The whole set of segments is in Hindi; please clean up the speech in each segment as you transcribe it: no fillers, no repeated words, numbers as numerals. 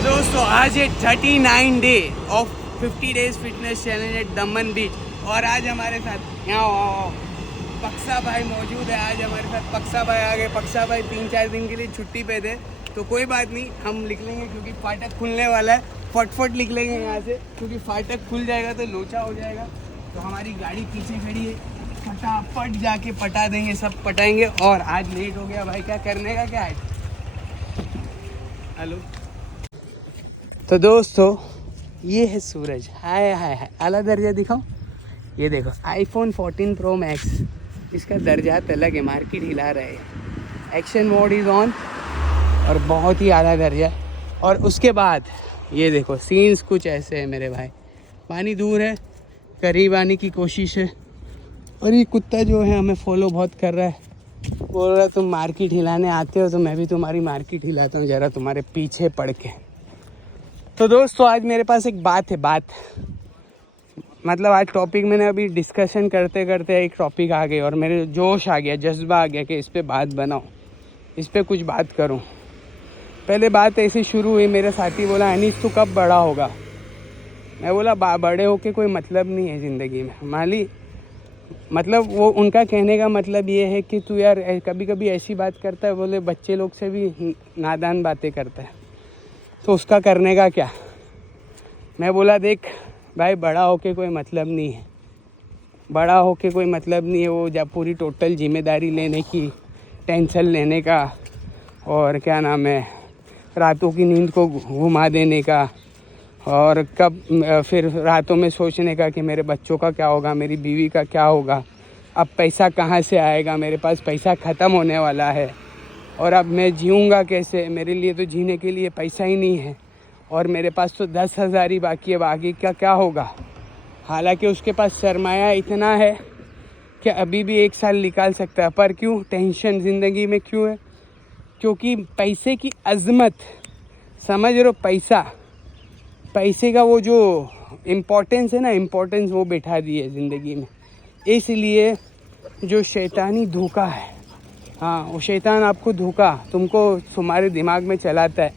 तो दोस्तों आज है 39 day of 50 days fitness challenge eight दमन बीच और आज हमारे साथ यहाँ पक्सा भाई मौजूद है। आज हमारे साथ पक्सा भाई आ गए। पक्सा भाई 3-4 दिन के लिए छुट्टी पे थे तो कोई बात नहीं, हम लिख लेंगे क्योंकि फाटक खुलने वाला है। फटफट लिख लेंगे यहाँ से क्योंकि फाटक खुल जाएगा तो लोचा हो जाएगा। तो हमारी गाड़ी पीछे खड़ी है, फटाफट जाके पटा देंगे, सब पटाएंगे। और आज लेट हो गया भाई, क्या करने का क्या है। हेलो तो दोस्तों ये है सूरज। हाय हाय हाय, आला दर्जा दिखाओ। ये देखो आईफोन 14 प्रो मैक्स, इसका दर्जात अलग है, मार्केट हिला रहा है। एक्शन मोड इज़ ऑन और बहुत ही आला दर्जा। और उसके बाद ये देखो सीन्स कुछ ऐसे हैं मेरे भाई। पानी दूर है, करीब आने की कोशिश है। और ये कुत्ता जो है हमें फॉलो बहुत कर रहा है, बोल रहा है तुम मार्केट हिलाने आते हो तो मैं भी तुम्हारी मार्केट हिलाता हूँ ज़रा तुम्हारे पीछे पड़ के। तो दोस्तों आज मेरे पास एक बात है, मतलब आज टॉपिक मैंने अभी डिस्कशन करते करते एक टॉपिक आ गई और मेरे जोश आ गया, जज्बा आ गया कि इस पे बात बनाऊँ, इस पे कुछ बात करूँ। पहले बात ऐसी शुरू हुई, मेरे साथी बोला अनीस तू कब बड़ा होगा। मैं बोला बड़े होके कोई मतलब नहीं है ज़िंदगी में माली। मतलब वो उनका कहने का मतलब ये है कि तू यार कभी कभी ऐसी बात करता है, बोले बच्चे लोग से भी नादान बातें करता है तो उसका करने का क्या। मैं बोला देख भाई बड़ा होके कोई मतलब नहीं है, बड़ा होके कोई मतलब नहीं है। वो जब पूरी टोटल जिम्मेदारी लेने की, टेंशन लेने का, और क्या नाम है रातों की नींद को घुमा देने का, और कब फिर रातों में सोचने का कि मेरे बच्चों का क्या होगा, मेरी बीवी का क्या होगा, अब पैसा कहाँ से आएगा, मेरे पास पैसा ख़त्म होने वाला है और अब मैं जीऊँगा कैसे, मेरे लिए तो जीने के लिए पैसा ही नहीं है और मेरे पास तो 10,000 ही बाकी है, बाकी का क्या होगा। हालांकि उसके पास सरमाया इतना है कि अभी भी 1 साल निकाल सकता है, पर क्यों टेंशन ज़िंदगी में क्यों है, क्योंकि पैसे की अज़मत समझ रहे हो। पैसे का वो जो इम्पोर्टेंस है ना, इम्पोर्टेंस वो बैठा दी है ज़िंदगी में। इसलिए जो शैतानी धोखा है, हाँ वो शैतान आपको धोखा तुमको तुम्हारे दिमाग में चलाता है,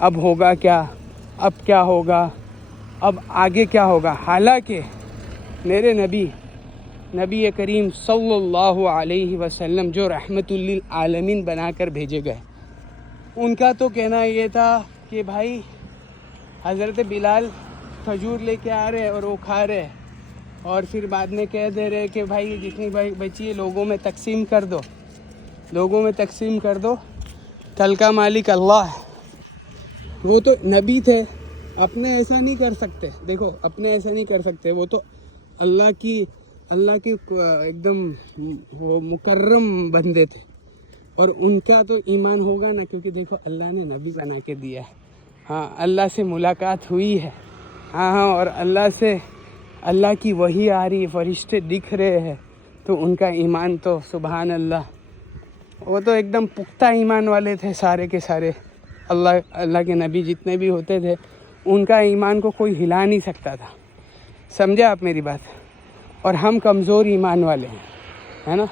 अब होगा क्या, अब क्या होगा, अब आगे क्या होगा। हालांकि मेरे नबी करीम सल्लल्लाहु अलैहि वसल्लम जो रहमतुल लिल आलमीन बनाकर भेजे गए, उनका तो कहना ये था कि भाई हज़रत बिलाल खजूर लेके आ रहे और वो खा रहे और फिर बाद में कह दे रहे कि भाई जितनी भाई बची है लोगों में तकसीम कर दो, लोगों में तकसीम कर दो, कल का मालिक अल्लाह है। वो तो नबी थे, अपने ऐसा नहीं कर सकते। देखो अपने ऐसा नहीं कर सकते, वो तो अल्लाह की एकदम वो मुकर्रम बंदे थे और उनका तो ईमान होगा ना, क्योंकि देखो अल्लाह ने नबी बना के दिया है। हाँ अल्लाह से मुलाकात हुई है, हाँ और अल्लाह की वही आ रही है, फरिश्ते दिख रहे हैं, तो उनका ईमान तो सुभान अल्लाह, वो तो एकदम पुख्ता ईमान वाले थे सारे के सारे। अल्लाह के नबी जितने भी होते थे उनका ईमान को कोई हिला नहीं सकता था। समझे आप मेरी बात। और हम कमज़ोर ईमान वाले हैं, है ना।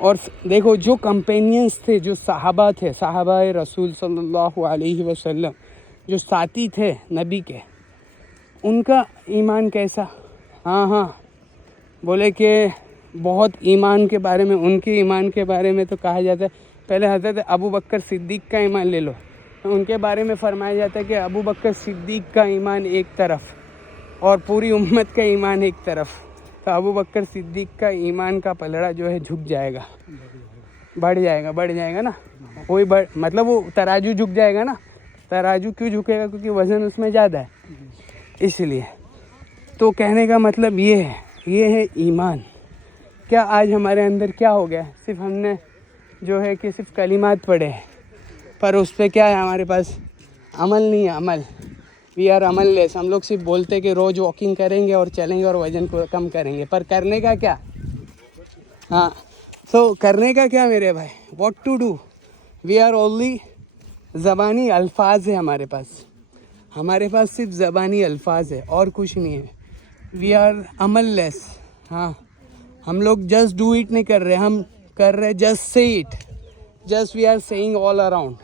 और देखो जो कंपेनियंस थे, जो सहाबा थे, सहाबा रसूल सल्लल्लाहु अलैहि वसल्लम, जो साथी थे नबी के, उनका ईमान कैसा। हाँ बोले कि बहुत ईमान के बारे में, उनके ईमान के बारे में तो कहा जाता है, पहले हज़रत अबू बकर सिद्दीक़ का ईमान ले लो, तो उनके बारे में फरमाया जाता है कि अबू बकर सिद्दीक़ का ईमान एक तरफ और पूरी उम्मत का ईमान एक तरफ। तो अबू बकर सिद्दीक़ का ईमान का पलड़ा जो है झुक जाएगा, बढ़ जाएगा ना। वही मतलब वो तराजू झुक जाएगा ना। तराजू क्यों झुकेगा, क्योंकि वज़न उसमें ज़्यादा है, इसलिए। तो कहने का मतलब ये है ईमान। क्या आज हमारे अंदर क्या हो गया, सिर्फ हमने जो है कि सिर्फ कलिमात पढ़े हैं, पर उस पर क्या है हमारे पास अमल नहीं है। अमल वी आर अमल लेस। हम लोग सिर्फ बोलते कि रोज़ वॉकिंग करेंगे और चलेंगे और वज़न को कम करेंगे, पर करने का क्या। हाँ तो करने का क्या मेरे भाई, what to do. We are only ज़बानी अल्फाज है हमारे पास सिर्फ ज़बानी अल्फाज है और कुछ नहीं है। We are aimless. हाँ हम लोग जस्ट डू इट नहीं कर रहे, हम कर रहे just say it, just we are saying all around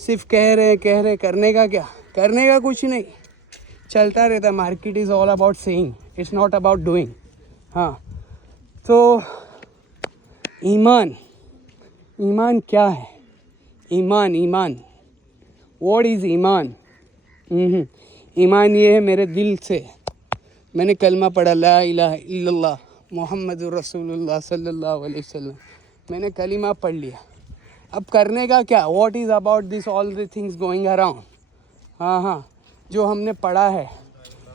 सिर्फ कह रहे, करने का क्या? करने का कुछ नहीं, चलता रहता। Market is all about saying, it's not about doing. हाँ, तो ईमान क्या है? ईमान व्हाट इज़ ईमान? ईमान ये है मेरे दिल से मैंने कलमा पढ़ा, ला इलाहा इल्लल्लाह मुहम्मदुर रसूलुल्लाह सल्लल्लाहु अलैहि वसल्लम, मैंने कलीमा पढ़ लिया। अब करने का क्या? What is about this all the things going around? हाँ, जो हमने पढ़ा है,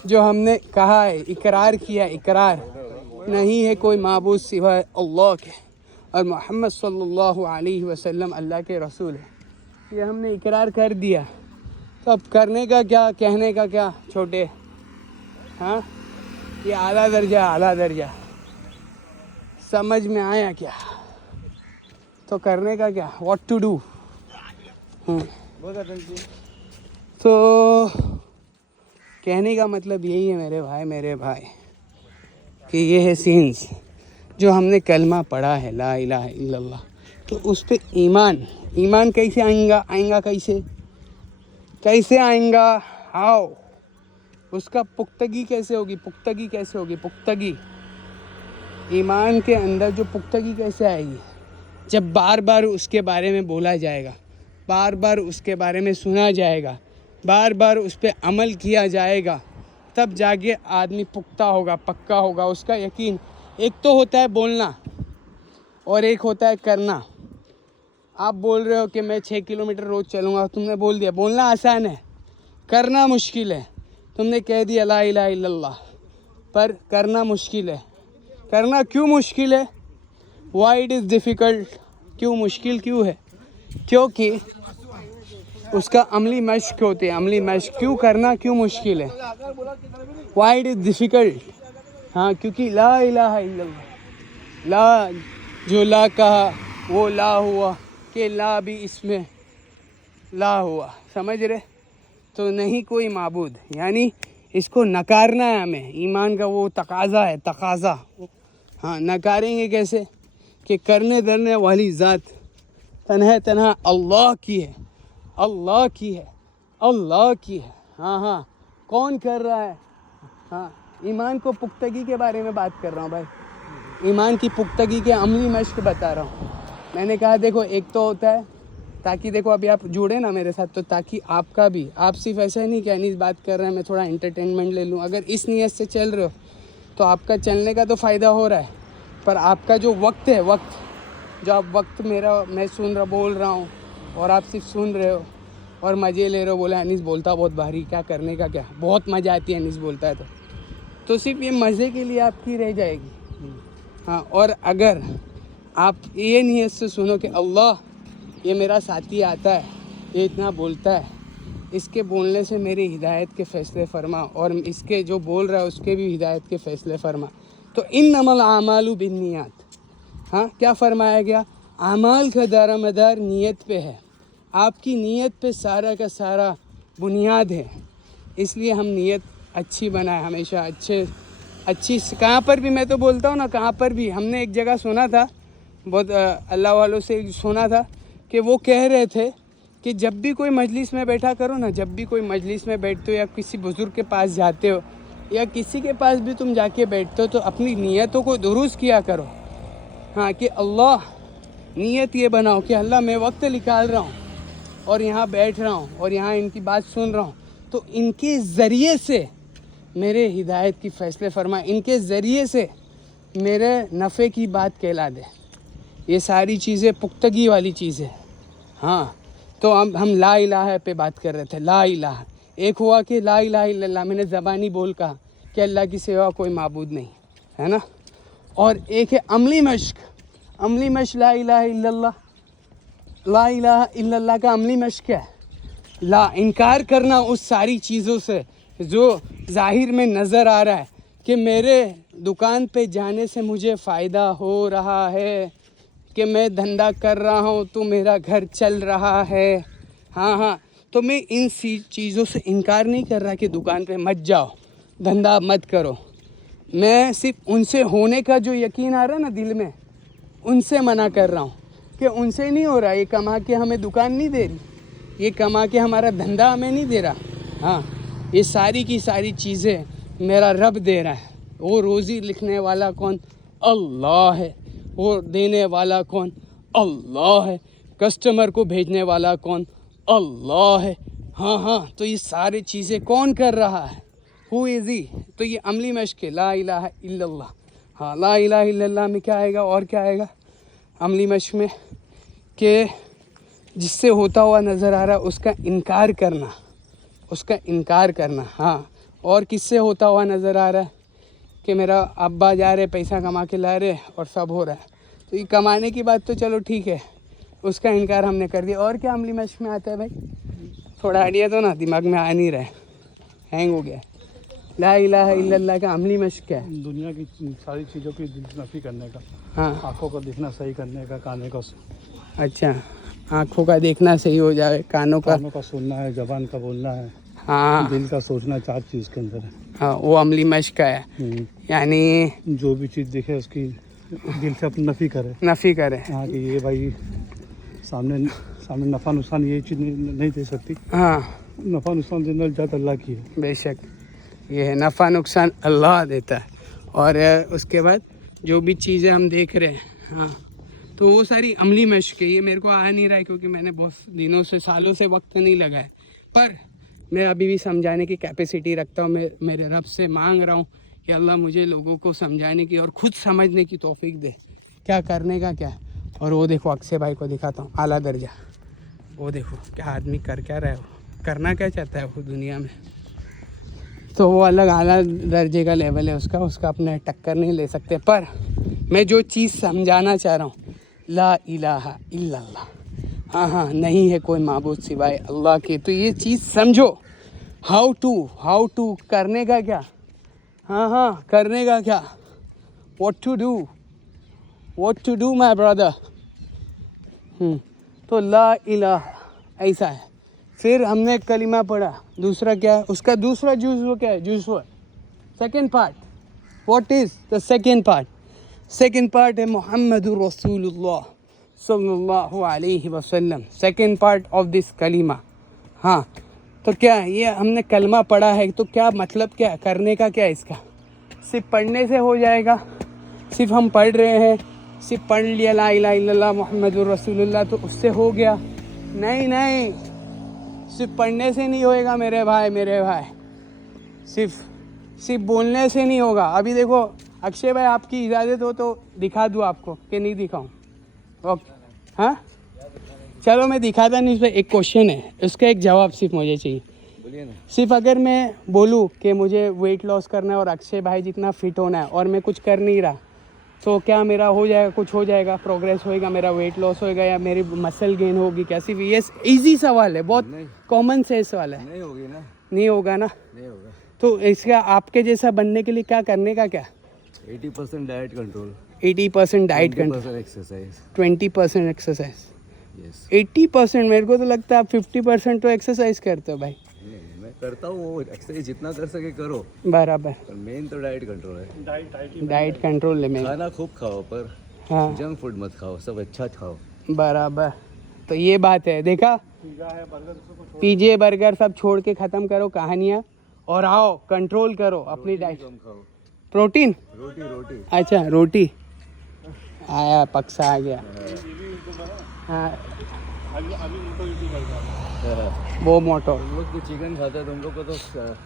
जो हमने कहा है, इकरार किया, इकरार नहीं है कोई माबूद सिवाय अल्लाह के और मोहम्मद सल्लल्लाहु अलैहि वसल्लम अल्लाह के रसूल है, ये हमने इकरार कर दिया। तो अब करने का क्या, कहने का क्या छोटे? हाँ, ये आला दर्जा समझ में आया क्या? तो करने का क्या? What to do? तो कहने का मतलब यही है मेरे भाई कि ये है सीन्स जो हमने कलमा पढ़ा है, ला इलाहा इल्लल्लाह, तो उस पे ईमान कैसे आएगा कैसे आएगा? हाउ? उसका पुख्तगी कैसे होगी? पुख्तगी ईमान के अंदर जो पुख्तगी कैसे आएगी? जब बार बार उसके बारे में बोला जाएगा, बार बार उसके बारे में सुना जाएगा, बार बार उस पर अमल किया जाएगा, तब जाके आदमी पुख्ता होगा, पक्का होगा, उसका यकीन। एक तो होता है बोलना और एक होता है करना। आप बोल रहे हो कि मैं 6 किलोमीटर रोज़ चलूँगा, तुमने बोल दिया। बोलना आसान है, करना मुश्किल है। तुमने कह दिया ला इलाहा इल्लल्लाह, पर करना मुश्किल है। करना क्यों मुश्किल है? Why it is difficult? क्यों मुश्किल क्यों है? क्योंकि उसका अमली मश्क होते हैं। अमली मश्क क्यों करना क्यों मुश्किल है? Why it is difficult? हाँ, क्योंकि ला इलाहा इल्लल्लाह, ला जो ला कहा वो ला हुआ, कि ला भी इसमें ला हुआ, समझ रहे? तो नहीं कोई माबूद, यानी इसको नकारना है हमें। ईमान का वो तकाज़ा। हाँ, नकारेंगे कैसे? कि करने धरने वाली ज़ात तन्हा अल्लाह की है। हाँ, कौन कर रहा है? हाँ, ईमान को पुख्तगी के बारे में बात कर रहा हूँ भाई, ईमान की पुख्तगी के अमली मश्क बता रहा हूँ। मैंने कहा देखो, एक तो होता है ताकि देखो अभी आप जुड़े ना मेरे साथ, तो ताकि आपका भी, आप सिर्फ ऐसा नहीं कि अनीस बात कर रहे हैं मैं थोड़ा एंटरटेनमेंट ले लूँ। अगर इस नीयत से चल रहे हो तो आपका चलने का तो फ़ायदा हो रहा है, पर आपका जो वक्त है, जो आप वक्त मेरा मैं बोल रहा हूँ और आप सिर्फ सुन रहे हो और मज़े ले रहे हो। बोला अनीस बोलता बहुत भारी, क्या करने का क्या? बहुत मज़ा आती है अनीस बोलता है तो सिर्फ ये मज़े के लिए आपकी रह जाएगी। हाँ, और अगर आप ये नीयत से सुनो कि अल्लाह ये मेरा साथी आता है, ये इतना बोलता है, इसके बोलने से मेरी हिदायत के फ़ैसले फरमा, और इसके जो बोल रहा है उसके भी हिदायत के फ़ैसले फरमा। तो इन्नमल आमालु बिन्नियात, हाँ, क्या फरमाया गया? आमाल का दारोमदार नीयत पे है। आपकी नीयत पे सारा का सारा बुनियाद है। इसलिए हम नीयत अच्छी बनाए हमेशा, अच्छी कहाँ पर भी, मैं तो बोलता हूँ ना, कहाँ पर भी। हमने एक जगह सुना था, बहुत अल्लाह वालों से सुना था कि वो कह रहे थे कि जब भी कोई मजलिस में बैठा करो ना, जब भी कोई मजलिस में बैठते हो या किसी बुज़ुर्ग के पास जाते हो या किसी के पास भी तुम जाके बैठते हो, तो अपनी नीयतों को दुरुस्त किया करो। हाँ, कि अल्लाह, नीयत ये बनाओ कि अल्लाह मैं वक्त निकाल रहा हूँ और यहाँ बैठ रहा हूँ और यहाँ इनकी बात सुन रहा हूँ, तो इनके ज़रिए से मेरे हिदायत की फ़ैसले फरमा, इनके ज़रिए से मेरे नफ़े की बात कहला दे। ये सारी चीज़ें पुख्तगी वाली चीज़ें। हाँ, तो हम ला इलाहा पे बात कर रहे थे। ला इलाहा, एक हुआ कि ला इलाहा इल्लल्लाह, मैंने ज़बानी बोल कहा कि अल्लाह की सिवा कोई माबूद नहीं है ना। और एक है अमली मश्क ला इलाहा इल्लल्लाह। ला इलाहा इल्लल्लाह का अमली मश्क है ला इनकार करना उस सारी चीज़ों से जो ज़ाहिर में नज़र आ रहा है कि मेरे दुकान पे जाने से मुझे फ़ायदा हो रहा है, कि मैं धंधा कर रहा हूँ तो मेरा घर चल रहा है। हाँ, तो मैं इन चीज़ों से इनकार नहीं कर रहा कि दुकान पे मत जाओ, धंधा मत करो। मैं सिर्फ उनसे होने का जो यकीन आ रहा है ना दिल में, उनसे मना कर रहा हूँ कि उनसे नहीं हो रहा, ये कमा के हमें दुकान नहीं दे रही, ये कमा के हमारा धंधा हमें नहीं दे रहा। हाँ, ये सारी की सारी चीज़ें मेरा रब दे रहा है। वो रोज़ी लिखने वाला कौन? अल्लाह है। वो देने वाला कौन? अल्लाह है। कस्टमर को भेजने वाला कौन? अल्लाह है। हाँ हाँ, तो ये सारी चीज़ें कौन कर रहा है? हु इज़ ही? तो ये अमली मश्क है, ला इलाहा इल्लल्लाह। हाँ, ला इलाहा इल्लल्लाह में क्या आएगा और क्या आएगा अमली मश्क में? कि जिससे होता हुआ नज़र आ रहा है उसका इनकार करना, उसका इनकार करना। हाँ, और किससे होता हुआ नज़र आ रहा है? कि मेरा अब्बा जा रहे पैसा कमा के ला रहे और सब हो रहा है। तो ये कमाने की बात तो चलो ठीक है, उसका इनकार हमने कर दिया। और क्या अमली मश्क में आता है भाई? थोड़ा आइडिया तो ना, दिमाग में आ नहीं रहा है, हैंग हो गया। ला इलाहा इल्लल्लाह का अमली मश्क क्या है? दुनिया की सारी चीज़ों की नफ़ी करने का। हाँ, आँखों को देखना सही करने का, कानों का अच्छा, आँखों का देखना सही हो जाए, कानों का सुनना है, ज़बान का बोलना है, हाँ दिल का सोचना, 4 चीज़ के अंदर है। हाँ, वो अमली मश्क का है। यानी जो भी चीज़ दिखे उसकी दिल से अपनी नफ़ी करे, नफ़ी करे। हाँ कि ये भाई सामने नफ़ा नुकसान ये चीज़ नहीं दे सकती। हाँ, नफ़ा नुकसान देने ज़्यादा अल्लाह की है। बेशक ये है, नफ़ा नुकसान अल्लाह देता है। और उसके बाद जो भी चीज़ें हम देख रहे हैं, हाँ, तो वो सारी अमली मश्क है। ये मेरे को आ नहीं रहा है क्योंकि मैंने बहुत दिनों से, सालों से वक्त नहीं लगा है, पर मैं अभी भी समझाने की कैपेसिटी रखता हूँ। मैं मेरे रब से मांग रहा हूँ कि अल्लाह मुझे लोगों को समझाने की और ख़ुद समझने की तौफीक दे, क्या करने का क्या है। और वो देखो अक्षय भाई को दिखाता हूँ, आला दर्जा। वो देखो क्या आदमी कर क्या रहा है, वो करना क्या चाहता है वो दुनिया में। तो वो अलग आला दर्जे का लेवल है उसका, उसका अपने टक्कर नहीं ले सकते। पर मैं जो चीज़ समझाना चाह रहा हूँ, ला इलाहा इल्लल्लाह, हाँ हाँ, नहीं है कोई माबूद सिवाय अल्लाह के। तो ये चीज़ समझो। हाउ टू करने का क्या? हाँ हाँ, करने का क्या? What to do my brother. तो ला इलाहा ऐसा है। फिर हमने कलिमा पढ़ा, दूसरा क्या है उसका? दूसरा जुज़्व क्या है? जुज़्व second part. What is the second part? Second part है मुहम्मदुर रसूलुल्लाह सल्लल्लाहु अलैहि वसल्लम, सेकेंड पार्ट ऑफ दिस कलिमा। हाँ, तो क्या है ये? हमने कलमा पढ़ा है, तो क्या मतलब क्या है? करने का क्या है इसका? सिर्फ पढ़ने से हो जाएगा? सिर्फ हम पढ़ रहे हैं, सिर्फ पढ़ लिया ला इलाहा इल्लल्लाह मुहम्मदुर रसूलुल्लाह तो उससे हो गया? नहीं, सिर्फ पढ़ने से नहीं होएगा मेरे भाई। सिर्फ बोलने से नहीं होगा। अभी देखो अक्षय भाई, आपकी इजाज़त हो तो दिखा दूँ आपको कि नहीं दिखाऊँ? ओके, हाँ चलो मैं दिखाता नहीं। इस पर एक क्वेश्चन है, उसका एक जवाब सिर्फ मुझे चाहिए। बोलिए ना। सिर्फ अगर मैं बोलूँ कि मुझे वेट लॉस करना है और अक्षय भाई जितना फिट होना है और मैं कुछ कर नहीं रहा, तो क्या मेरा हो जाएगा? कुछ हो जाएगा, प्रोग्रेस होएगा, मेरा वेट लॉस होएगा या मेरी मसल गेन होगी क्या? सिर्फ ये इजी सवाल है, बहुत कॉमन सेंस वाला है। नहीं होगी ना? नहीं होगा ना? नहीं होगा। तो इसका आपके जैसा बनने के लिए क्या करने का क्या? 80% diet control, 80% diet control, 20% exercise, 20% exercise. Yes. 80%? मेरे को तो लगता है आप 50% तो एक्सरसाइज करते हो भाई। नहीं, मैं करता हूँ, वो एक्सरसाइज जितना कर सके करो, बराबर। पर मेन तो डाइट कंट्रोल है। डाइट कंट्रोल है मेन। खाना खूब खाओ पर हाँ, जंक फूड मत खाओ, सब अच्छा खाओ। बराबर। तो ये बात है, देखा? पिज़्ज़ा बर्गर सब छोड़ के ख़त्म करो कहानियाँ और आओ कंट्रोल करो अपनी डाइट। कम खाओ। प्रोटीन? रोटी। अच्छा, रोटी आया, पक्सा आ गया। हाँ, वो मोटो तुम लोग तो चिकन खाते हो, तुम लोग को तो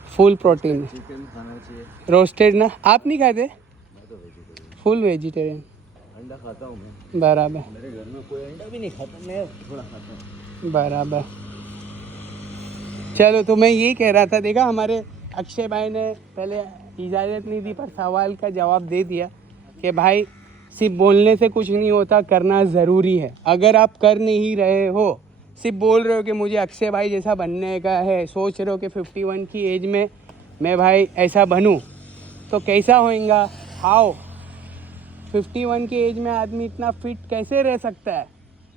फुल प्रोटीन चिकन खाना चाहिए। रोस्टेड ना? आप नहीं खाते? मैं तो वेजिटेरियन, फुल वेजिटेरियन। अंडा खाता हूँ मैं। बराबर मेरे घर में कोई अंडा भी नहीं खाता, मैं थोड़ा खाता हूँ। बराबर। चलो, तो मैं ये कह रहा था, देखा हमारे अक्षय भाई ने पहले इजाज़त नहीं दी पर सवाल का जवाब दे दिया कि भाई सिर्फ बोलने से कुछ नहीं होता, करना ज़रूरी है। अगर आप कर नहीं रहे हो, सिर्फ बोल रहे हो कि मुझे अक्षय भाई जैसा बनने का है, सोच रहे हो कि 51 की एज में मैं भाई ऐसा बनूं, तो कैसा होएगा? हाउ 51 की एज में आदमी इतना फिट कैसे रह सकता है?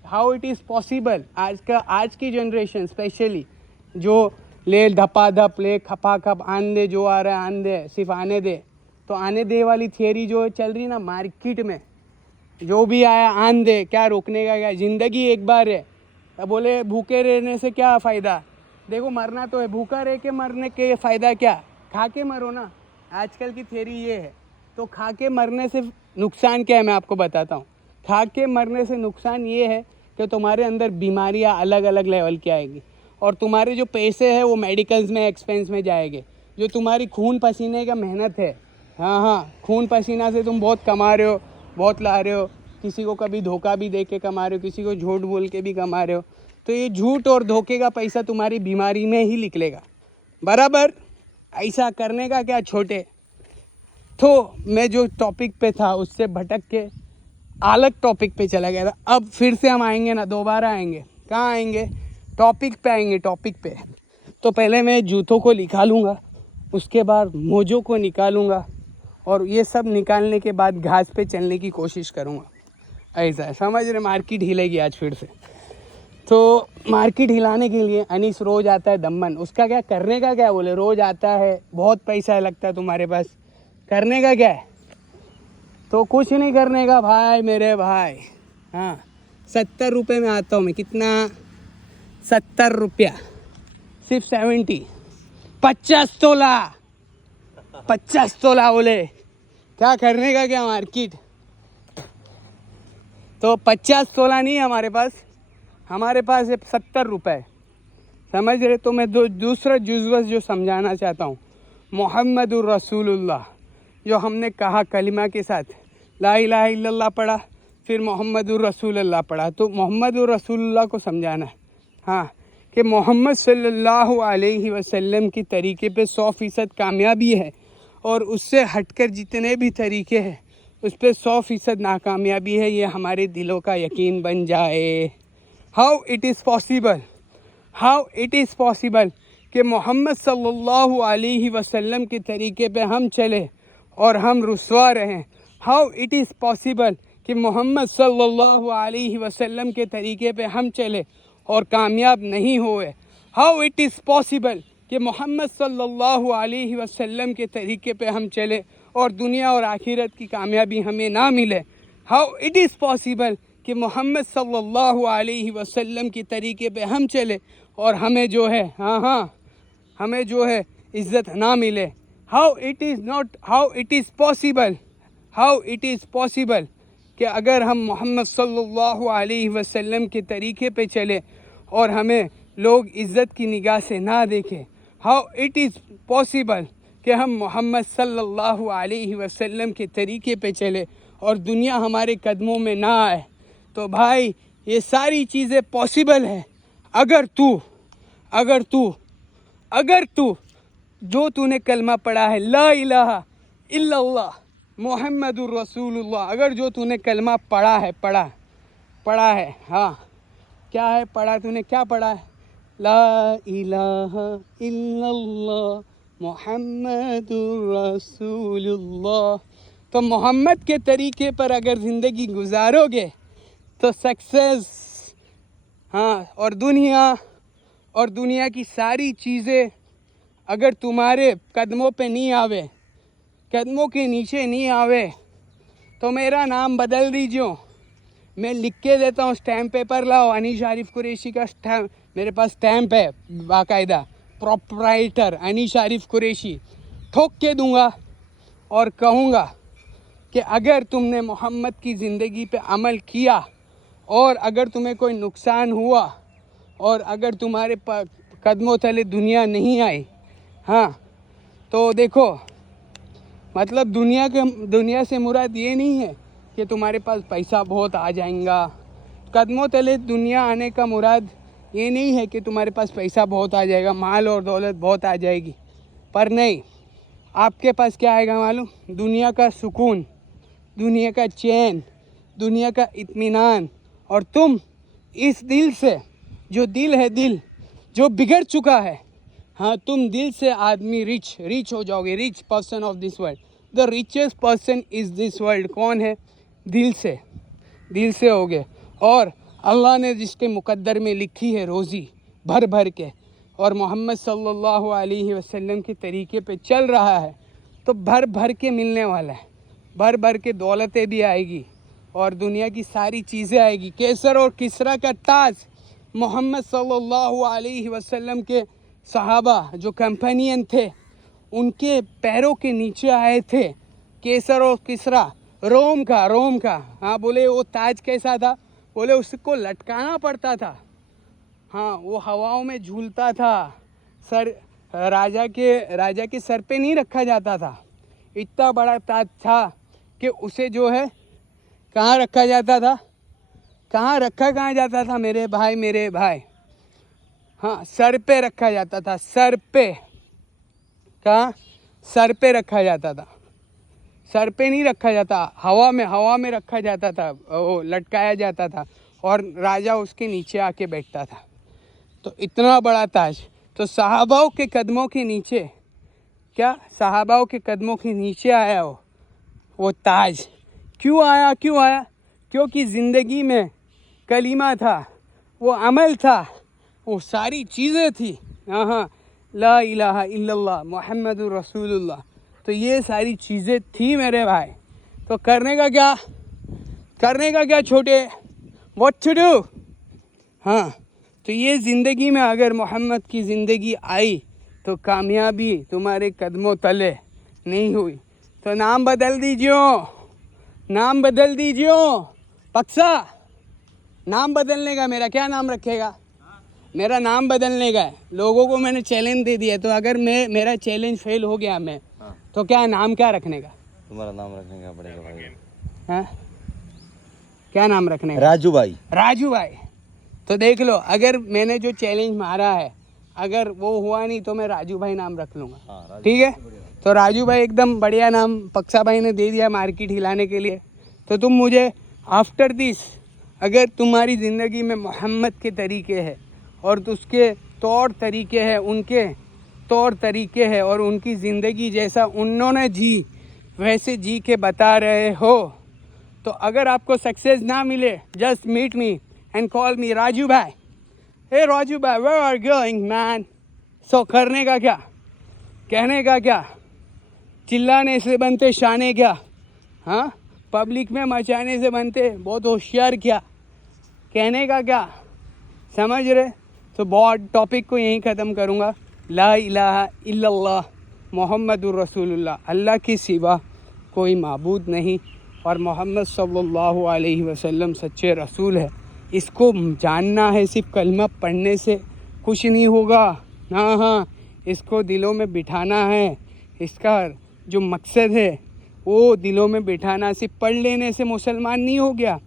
How it is possible? आज की जनरेशन स्पेशली जो ले धपाधप, ले खपाखप, आन दे, जो आ रहा है आन दे, सिर्फ आने दे। तो आने दे वाली थियरी जो चल रही ना मार्केट में, जो भी आया आन दे, क्या रोकने का क्या? ज़िंदगी एक बार है, बोले भूखे रहने से क्या फ़ायदा, देखो मरना तो है, भूखा रह के मरने के फ़ायदा क्या, खा के मरो ना। आजकल की थ्योरी ये है। तो खा के मरने से नुकसान क्या है मैं आपको बताता हूँ। खा के मरने से नुकसान ये है कि तुम्हारे अंदर बीमारियाँ अलग अलग लेवल की आएगी और तुम्हारे जो पैसे हैं वो मेडिकल्स में एक्सपेंस में जाएंगे। जो तुम्हारी खून पसीने का मेहनत है, हाँ खून पसीना से तुम बहुत कमा रहे हो, बहुत ला रहे हो, किसी को कभी धोखा भी दे के कमा रहे हो, किसी को झूठ बोल के भी कमा रहे हो, तो ये झूठ और धोखे का पैसा तुम्हारी बीमारी में ही निकलेगा। बराबर। ऐसा करने का क्या छोटे। तो मैं जो टॉपिक पे था उससे भटक के अलग टॉपिक पे चला गया था। अब फिर से हम आएंगे ना, दोबारा आएंगे। कहाँ आएंगे? टॉपिक पे आएंगे, टॉपिक पे। तो पहले मैं जूतों को निकालूंगा, उसके बाद मोजों को निकालूंगा और ये सब निकालने के बाद घास पे चलने की कोशिश करूँगा। ऐसा समझ रहे? मार्केट हिलेगी आज फिर से। तो मार्केट हिलाने के लिए अनीस रोज़ आता है दमन। उसका क्या करने का क्या? बोले रोज़ आता है, बहुत पैसा लगता है तुम्हारे पास, करने का क्या है? तो कुछ नहीं करने का भाई, मेरे भाई। हाँ 70 रुपये में आता हूँ मैं। कितना? 70 रुपया, सिर्फ 70। 50 तोला, 50 तोला। बोले क्या करने का क्या मार्केट? तो 50 तोला नहीं है हमारे पास है 70 रुपये। समझ रहे? तो मैं दूसरा जुज़्व जो समझाना चाहता हूँ, मोहम्मदुर रसूलुल्लाह, जो हमने कहा कलिमा के साथ ला इलाहा इल्लल्लाह पढ़ा, फिर मोहम्मदुर रसूलुल्लाह पढ़ा, तो मोहम्मदुर रसूलुल्लाह को समझाना है। हाँ कि मोहम्मद सल्लल्लाहु अलैहि वसल्लम की तरीके पे 100% कामयाबी है और उससे हटकर जितने भी तरीके हैं उस पर 100% नाकामयाबी है। ये हमारे दिलों का यकीन बन जाए। हाउ इट इज़ पॉसिबल कि मोहम्मद सल्लल्लाहु अलैहि वसल्लम के तरीके पे हम चले और हम रुसवा रहें। हाउ इट इज़ पॉसिबल कि मोहम्मद सल्लल्लाहु अलैहि वसल्लम के तरीके पे हम चले और कामयाब नहीं हुए। हाउ इट इज़ पॉसिबल कि मोहम्मद सल्लल्लाहु अलैहि वसल्लम के तरीके पे हम चले और दुनिया और आखिरत की कामयाबी हमें ना मिले। हाउ इट इज़ पॉसिबल कि मोहम्मद सल्लल्लाहु अलैहि वसल्लम के तरीके पे हम चले और हमें जो है हमें जो है इज़्ज़त ना मिले। हाउ इट इज़ पॉसिबल कि अगर हम मोहम्मद सल्लल्लाहु अलैहि वसल्लम के तरीके पे चले और हमें लोग इज़्ज़त की निगाह से ना देखें। हाउ इट इज़ पॉसिबल कि हम मोहम्मद सल्लल्लाहु अलैहि वसल्लम के तरीके पे चले और दुनिया हमारे कदमों में ना आए। तो भाई ये सारी चीज़ें पॉसिबल है अगर तू जो तूने कलमा पढ़ा है ला इलाहा इल्लल्लाह मुहम्मदुर रसूलुल्लाह, अगर जो तूने कलमा पढ़ा है। हाँ क्या है पढ़ा? तूने क्या पढ़ा है? ला इलाहा इल्लल्लाह मुहम्मदुर रसूलुल्लाह। तो मोहम्मद के तरीके पर अगर ज़िंदगी गुजारोगे तो सक्सेस। हाँ और दुनिया की सारी चीज़ें अगर तुम्हारे कदमों पे नहीं आवे, कदमों के नीचे नहीं आवे, तो मेरा नाम बदल दीजिए। मैं लिख के देता हूँ, स्टैम्प पेपर लाओ, अनीश आरिफ कुरैशी का स्टैम्प मेरे पास स्टैम्प है बाकायदा, प्रोप्राइटर अनीश आरिफ कुरैशी, ठोक के दूंगा और कहूँगा कि अगर तुमने मोहम्मद की ज़िंदगी पे अमल किया और अगर तुम्हें कोई नुकसान हुआ और अगर तुम्हारे कदमों तले दुनिया नहीं आई, हाँ तो देखो मतलब दुनिया से मुराद ये नहीं है कि तुम्हारे पास पैसा बहुत आ जाएगा। कदमों तले दुनिया आने का मुराद ये नहीं है कि तुम्हारे पास पैसा बहुत आ जाएगा, माल और दौलत बहुत आ जाएगी, पर नहीं, आपके पास क्या आएगा मालूम? दुनिया का सुकून, दुनिया का चैन, दुनिया का इत्मीनान। और तुम इस दिल से, जो दिल है, दिल जो बिगड़ चुका है, हाँ तुम दिल से आदमी रिच हो जाओगे। Rich person of this world, the richest person is this world. कौन है? दिल से होगे। और अल्लाह ने जिसके मुकद्दर में लिखी है रोज़ी भर भर के और मोहम्मद सल्लल्लाहु अलैहि वसल्लम के तरीके पे चल रहा है तो भर भर के मिलने वाला है। भर भर के दौलतें भी आएगी और दुनिया की सारी चीज़ें आएगी। केसर और किसरा का ताज मोहम्मद सल्लल्लाहु अलैहि वसल्लम के सहाबा जो कंपेनियन थे उनके पैरों के नीचे आए थे केसर और किसरा रोम का। हाँ बोले वो ताज कैसा था, बोले उसको लटकाना पड़ता था, हाँ वो हवाओं में झूलता था, सर राजा के सर पे नहीं रखा जाता था। इतना बड़ा ताज था कि उसे जो है कहाँ रखा जाता था, कहाँ जाता था मेरे भाई, हाँ सर पे रखा जाता था, सर पे, कहाँ सर पे रखा जाता था, सर पे नहीं रखा जाता, हवा में रखा जाता था, वो लटकाया जाता था और राजा उसके नीचे आके बैठता था। तो इतना बड़ा ताज, तो सहाबाओं के कदमों के नीचे, क्या सहाबाओं के कदमों के नीचे आया वो ताज। क्यों आया? क्योंकि ज़िंदगी में कलीमा था, वो अमल था, वो सारी चीज़ें थी। हाँ, ला इलाहा इल्लल्लाह मुहम्मदुर रसूलुल्लाह, तो ये सारी चीज़ें थी मेरे भाई। तो करने का क्या छोटे, व्हाट टू डू। हाँ, तो ये ज़िंदगी में अगर मोहम्मद की ज़िंदगी आई तो कामयाबी तुम्हारे कदमों तले नहीं हुई। तो नाम बदल दीजिए पक्सा। नाम बदलने का, मेरा क्या नाम रखेगा? मेरा नाम बदलने का है। लोगों को मैंने चैलेंज दे दिया, तो अगर मेरा चैलेंज फेल हो गया तो क्या नाम क्या रखने का? तुम्हारा नाम रखने का पड़ेगा भाई। हाँ, क्या नाम रखने का? राजू भाई। तो देख लो, अगर मैंने जो चैलेंज मारा है अगर वो हुआ नहीं तो मैं राजू भाई नाम रख लूँगा। ठीक है, तो राजू भाई एकदम बढ़िया नाम पक्सा भाई ने दे दिया मार्केट हिलाने के लिए। तो तुम मुझे आफ्टर दिस, अगर तुम्हारी ज़िंदगी में मोहम्मद के तरीके हैं और उसके तौर तरीके हैं, उनके तौर तरीके हैं और उनकी ज़िंदगी जैसा उन्होंने जी वैसे जी के बता रहे हो, तो अगर आपको सक्सेस ना मिले, just meet me and call me Raju भाई। हे राजू भाई, where are going man? So करने का क्या, कहने का क्या, चिल्लाने से बनते शाने क्या, हाँ पब्लिक में मचाने से बनते बहुत होशियार क्या, कहने का क्या, समझ रहे? तो बहुत टॉपिक को यहीं ख़त्म करूँगा। ला इलाहा इल्लल्लाह मुहम्मदुर रसूलुल्लाह, अल्लाह के सिवा कोई माबूद नहीं और मोहम्मद सल्लल्लाहु अलैहि वसल्लम सच्चे रसूल है। इसको जानना है, सिर्फ कलमा पढ़ने से कुछ नहीं होगा। हाँ, इसको दिलों में बिठाना है। इसका जो मकसद है वो दिलों में बिठाना, सिर्फ पढ़ लेने से मुसलमान नहीं हो गया।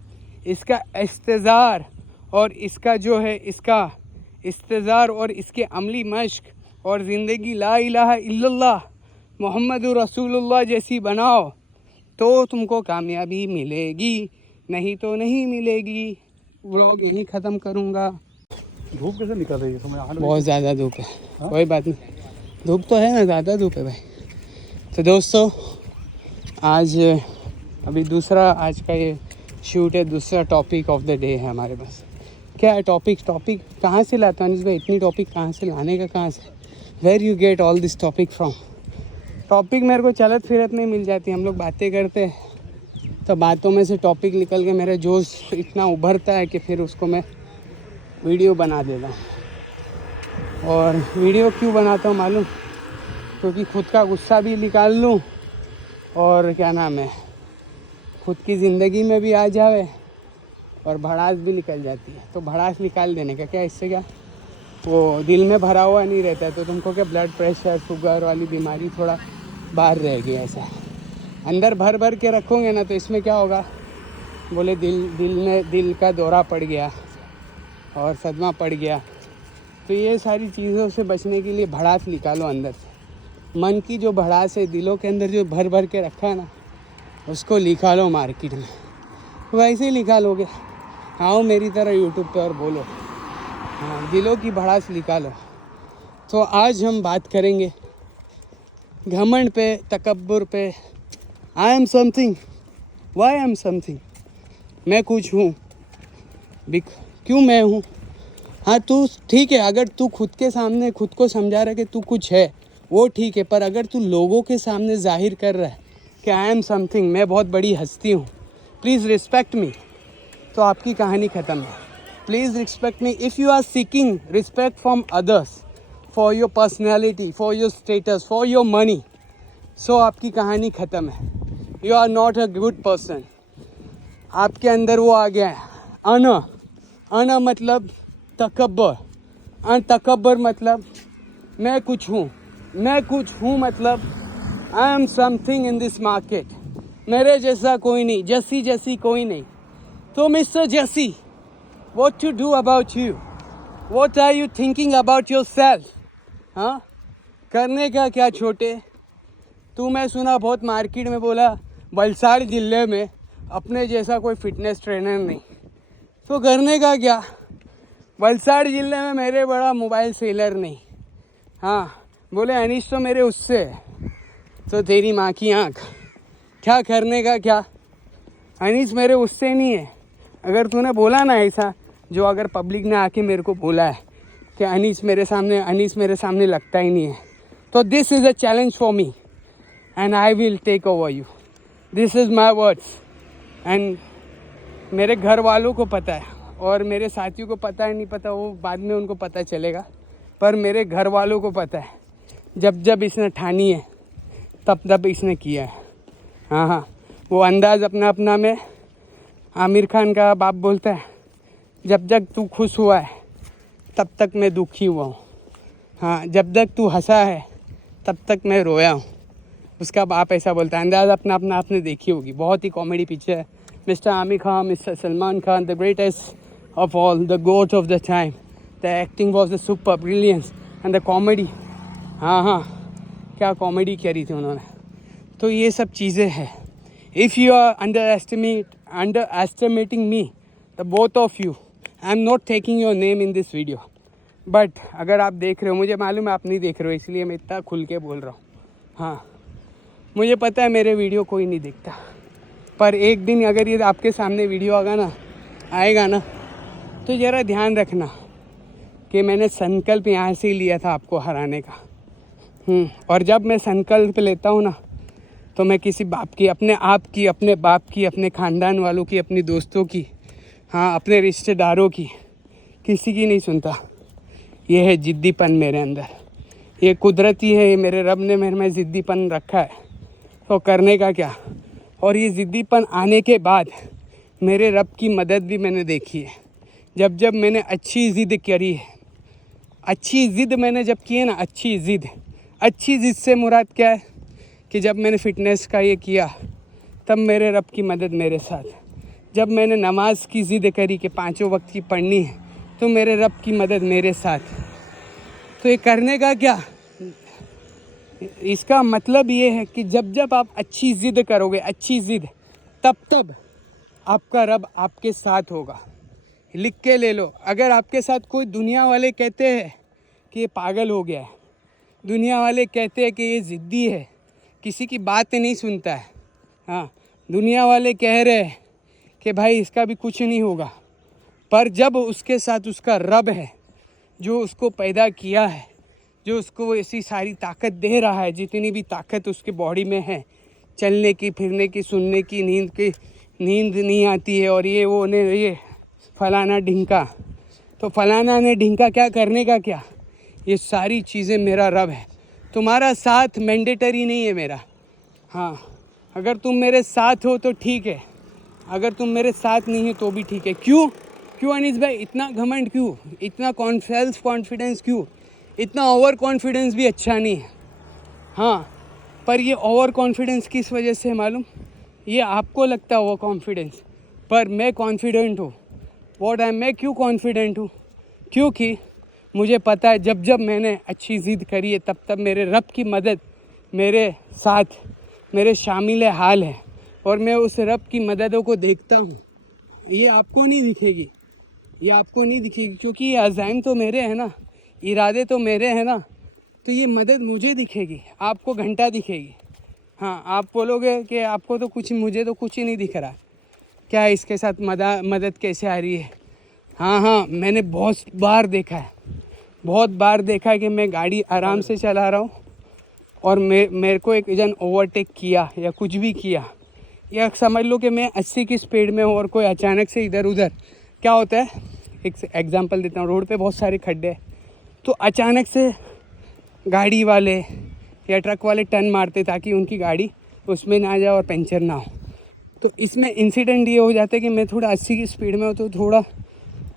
इसका इस्तेज़ार और इसका जो है इसका इस्तेज़ार और इसके अमली मश्क और ज़िंदगी ला इलाहा इल्लल्लाह मुहम्मदुर रसूलुल्लाह जैसी बनाओ तो तुमको कामयाबी मिलेगी, नहीं तो नहीं मिलेगी। व्लॉग यहीं ख़त्म करूँगा। धूप कैसे निकल रही है समय? बहुत ज़्यादा धूप है। कोई बात नहीं, धूप तो है ना, ज़्यादा धूप है भाई। तो दोस्तों, आज अभी दूसरा आज का ये शूट है, दूसरा टॉपिक ऑफ द डे है हमारे पास। क्या है टॉपिक कहाँ से लाता हूँ अनिस भाई? इतनी टॉपिक कहाँ से लाने का, कहाँ से, where you get all this topic from? Topic मेरे को चलत फिरत में मिल जाती है। हम लोग बातें करते हैं तो बातों में से टॉपिक निकल के मेरा जोश इतना उभरता है कि फिर उसको मैं वीडियो बना देता हूँ। और वीडियो क्यों बनाता हूँ मालूम? क्योंकि खुद का गुस्सा भी निकाल लूँ और क्या नाम है, खुद की ज़िंदगी में भी आ जावे और भड़ास भी निकल जाती है। तो भड़ास निकाल देने का क्या, इससे क्या, वो दिल में भरा हुआ नहीं रहता है। तो तुमको क्या ब्लड प्रेशर, शुगर वाली बीमारी थोड़ा बाहर रहेगी। ऐसा अंदर भर के रखोगे ना तो इसमें क्या होगा, बोले दिल का दौरा पड़ गया और सदमा पड़ गया। तो ये सारी चीज़ों से बचने के लिए भड़ास निकालो अंदर से। मन की जो भड़ास है दिलों के अंदर जो भर के रखा है ना, उसको निकालो मार्केट में। वैसे ही निकालोगे, आओ मेरी तरह यूट्यूब पे और बोलो, हाँ दिलों की भड़ास निकालो। तो आज हम बात करेंगे घमंड पे, तकब्बुर पे। I am something, why I am something, मैं कुछ हूँ, क्यों मैं हूँ। हाँ तू ठीक है, अगर तू खुद के सामने खुद को समझा रहा है कि तू कुछ है वो ठीक है, पर अगर तू लोगों के सामने जाहिर कर रहा है कि आई एम समथिंग, मैं बहुत बड़ी हस्ती हूँ, प्लीज़ रिस्पेक्ट मी, तो आपकी कहानी ख़त्म है। please respect me. If you are seeking respect from others for your personality, for your status, for your money, so आपकी कहानी ख़त्म है. You are not a good person. आपके अंदर वो आ गया है अना मतलब तकब्बर, तकब्बर मतलब मैं कुछ हूँ मतलब आई am something in this market. मेरे जैसा कोई नहीं, जैसी कोई नहीं. तो मिस्टर जैसी, what to do about you? What are you thinking about yourself? हाँ, करने का क्या छोटे. तू मैं सुना बहुत मार्केट में बोला वलसाड़ ज़िले में अपने जैसा कोई फिटनेस ट्रेनर नहीं. तो करने का क्या. वलसाड़ ज़िले में मेरे बड़ा मोबाइल सेलर नहीं. हाँ, बोले अनीश तो मेरे उससे है. तो तेरी माँ की आँख, क्या करने का क्या. अनीश मेरे उससे नहीं है. अगर तूने बोला ना ऐसा, जो अगर पब्लिक ने आके मेरे को बोला है कि अनीश मेरे सामने लगता ही नहीं है, तो this is a challenge for me and I will take over you. This is my words. And मेरे घर वालों को पता है और मेरे साथियों को पता है नहीं पता, वो बाद में उनको पता चलेगा. पर मेरे घर वालों को पता है. जब इसने ठानी है तब इसने किया है. हाँ, वो अंदाज़ अपना में आमिर खान का बाप बोलता है, जब तक तू खुश हुआ है तब तक मैं दुखी हुआ हूँ. हाँ, जब तक तू हंसा है तब तक मैं रोया हूँ. उसका बाप ऐसा बोलता है. अंदाज़ अपना आपने देखी होगी. बहुत ही कॉमेडी पिक्चर है. Mister Aamir Khan, mister Salman Khan, the greatest of all, the goat of the time. The acting was the super brilliance and the comedy. हाँ, क्या कॉमेडी करी थी उन्होंने. तो ये सब चीज़ें हैं. If you are underestimating me, the both of you, I am not taking your name in this video. But अगर आप देख रहे हो, मुझे मालूम है आप नहीं देख रहे हो, इसलिए मैं इतना खुल के बोल रहा हूँ. हाँ, मुझे पता है मेरे वीडियो कोई नहीं देखता. पर एक दिन अगर ये आपके सामने वीडियो आएगा ना तो ज़रा ध्यान रखना कि मैंने संकल्प यहाँ से ही लिया था आपको हराने का. और जब मैं संकल्प लेता हूँ ना, तो मैं किसी बाप की, अपने आप की, अपने बाप की, अपने ख़ानदान वालों की, अपनी दोस्तों की, हाँ, अपने रिश्तेदारों की, किसी की नहीं सुनता. ये है ज़िद्दीपन मेरे अंदर. ये कुदरती है. ये मेरे रब ने मेरे में ज़िद्दीपन रखा है. तो करने का क्या. और ये ज़िद्दीपन आने के बाद मेरे रब की मदद भी मैंने देखी है. जब मैंने अच्छी ज़िद करी है, अच्छी ज़िद मैंने जब की है ना, अच्छी ज़िद से मुराद क्या है कि जब मैंने फ़िटनेस का ये किया तब मेरे रब की मदद मेरे साथ. जब मैंने नमाज की ज़िद करी कि 5 वक्त की पढ़नी है, तो मेरे रब की मदद मेरे साथ. तो ये करने का क्या. इसका मतलब ये है कि जब आप अच्छी ज़िद करोगे, अच्छी ज़िद, तब आपका रब आपके साथ होगा. लिख के ले लो. अगर आपके साथ कोई दुनिया वाले कहते हैं कि ये पागल हो गया है, दुनिया वाले कहते हैं कि ये ज़िद्दी है, किसी की बात नहीं सुनता है, हाँ, दुनिया वाले कह रहे हैं कि भाई इसका भी कुछ नहीं होगा, पर जब उसके साथ उसका रब है जो उसको पैदा किया है, जो उसको ऐसी सारी ताकत दे रहा है, जितनी भी ताकत उसके बॉडी में है, चलने की, फिरने की, सुनने की, नींद नहीं आती है, और ये वो ने ये फलाना ढिंका, तो फलाना ने ढिंका क्या करने का क्या. ये सारी चीज़ें मेरा रब है. तुम्हारा साथ मैंडेटरी नहीं है मेरा. हाँ, अगर तुम मेरे साथ हो तो ठीक है, अगर तुम मेरे साथ नहीं है तो भी ठीक है. क्यों अनीस भाई इतना घमंड क्यों, इतना सेल्फ कॉन्फिडेंस क्यों. इतना ओवर कॉन्फिडेंस भी अच्छा नहीं है. हाँ, पर ये ओवर कॉन्फिडेंस किस वजह से मालूम. ये आपको लगता है ओवर कॉन्फिडेंस, पर मैं कॉन्फिडेंट हूँ. मैं क्यों कॉन्फिडेंट हूँ, क्योंकि मुझे पता है जब मैंने अच्छी ज़िद करी है तब मेरे रब की मदद मेरे साथ, मेरे शामिल हाल है. और मैं उस रब की मददों को देखता हूँ. ये आपको नहीं दिखेगी, क्योंकि ये अज़ाइम तो मेरे हैं ना, इरादे तो मेरे हैं ना. तो ये मदद मुझे दिखेगी, आपको घंटा दिखेगी. हाँ, आप बोलोगे कि आपको तो कुछ, मुझे तो कुछ ही नहीं दिख रहा, क्या इसके साथ मदद कैसे आ रही है. हाँ, मैंने बहुत बार देखा है कि मैं गाड़ी आराम से चला रहा हूँ और मेरे को एक जन ओवरटेक किया या कुछ भी किया, या समझ लो कि मैं 80 की स्पीड में हूँ और कोई अचानक से इधर उधर क्या होता है, एक एग्जांपल देता हूँ, रोड पे बहुत सारे खड्डे हैं, तो अचानक से गाड़ी वाले या ट्रक वाले टर्न मारते ताकि उनकी गाड़ी उसमें ना जाए और पंचर ना हो। तो इसमें इंसिडेंट ये हो जाता है कि मैं थोड़ा 80 की स्पीड में हो तो थोड़ा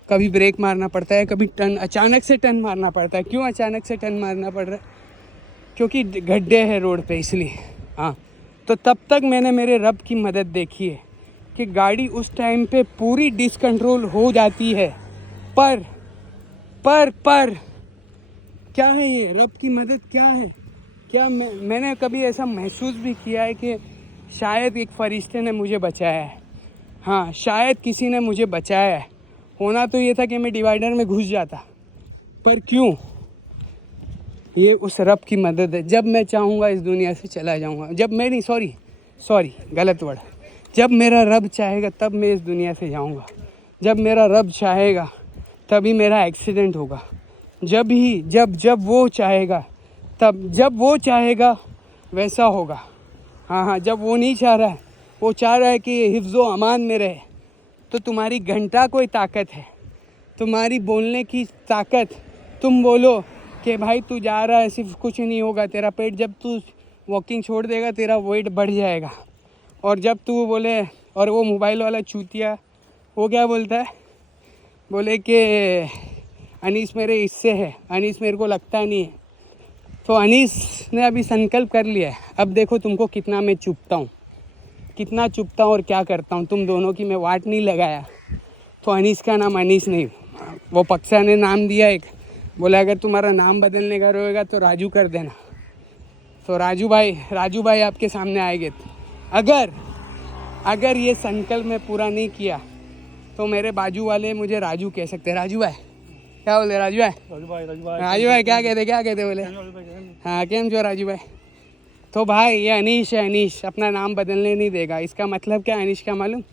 कभी ब्रेक मारना पड़ता है, कभी टर्न अचानक से टर्न मारना पड़ता है। क्यों अचानक से टर्न मारना पड़ रहा है? क्योंकि गड्ढे हैं रोड पे, इसलिए। हाँ, तो तब तक मैंने मेरे रब की मदद देखी है कि गाड़ी उस टाइम पे पूरी डिसकंट्रोल हो जाती है। पर क्या है ये रब की मदद? क्या है? क्या मैंने कभी ऐसा महसूस भी किया है कि शायद एक फरिश्ते ने मुझे बचाया है। हाँ, शायद किसी ने मुझे बचाया है। होना तो ये था कि मैं डिवाइडर में घुस जाता, पर क्यों? ये उस रब की मदद है। जब मैं चाहूँगा इस दुनिया से चला जाऊँगा। जब मैं नहीं, सॉरी गलत वर्ड। जब मेरा रब चाहेगा तब मैं इस दुनिया से जाऊँगा। जब मेरा रब चाहेगा तभी मेरा एक्सीडेंट होगा। जब वो चाहेगा, तब जब वो चाहेगा वैसा होगा। हाँ, जब वो नहीं चाह रहा है, वो चाह रहा है कि हिफ्ज़ो अमान में रहे, तो तुम्हारी घंटा कोई ताकत है, तुम्हारी बोलने की ताकत। तुम बोलो कि भाई तू जा रहा है, सिर्फ कुछ नहीं होगा। तेरा पेट, जब तू वॉकिंग छोड़ देगा तेरा वेट बढ़ जाएगा। और जब तू बोले, और वो मोबाइल वाला चूतिया वो क्या बोलता है, बोले कि अनीस मेरे हिस्से है, अनीस मेरे को लगता नहीं है। तो अनीस ने अभी संकल्प कर लिया है। अब देखो तुमको कितना मैं चुपता हूँ और क्या करता हूँ। तुम दोनों की मैं वाट नहीं लगाया तो अनीस का नाम अनीस नहीं, वो पक्षा ने नाम दिया एक, बोला अगर तुम्हारा नाम बदलने का रहेगा तो राजू कर देना। तो राजू भाई आपके सामने आएंगे। अगर ये संकल्प मैं पूरा नहीं किया तो मेरे बाजू वाले मुझे राजू कह सकते हैं। राजू भाई क्या बोले? राजू भाई क्या कहते बोले? हाँ, केम जो राजू भाई। तो भाई ये अनीश है, अनीश अपना नाम बदलने नहीं देगा। इसका मतलब क्या अनीश का मालूम?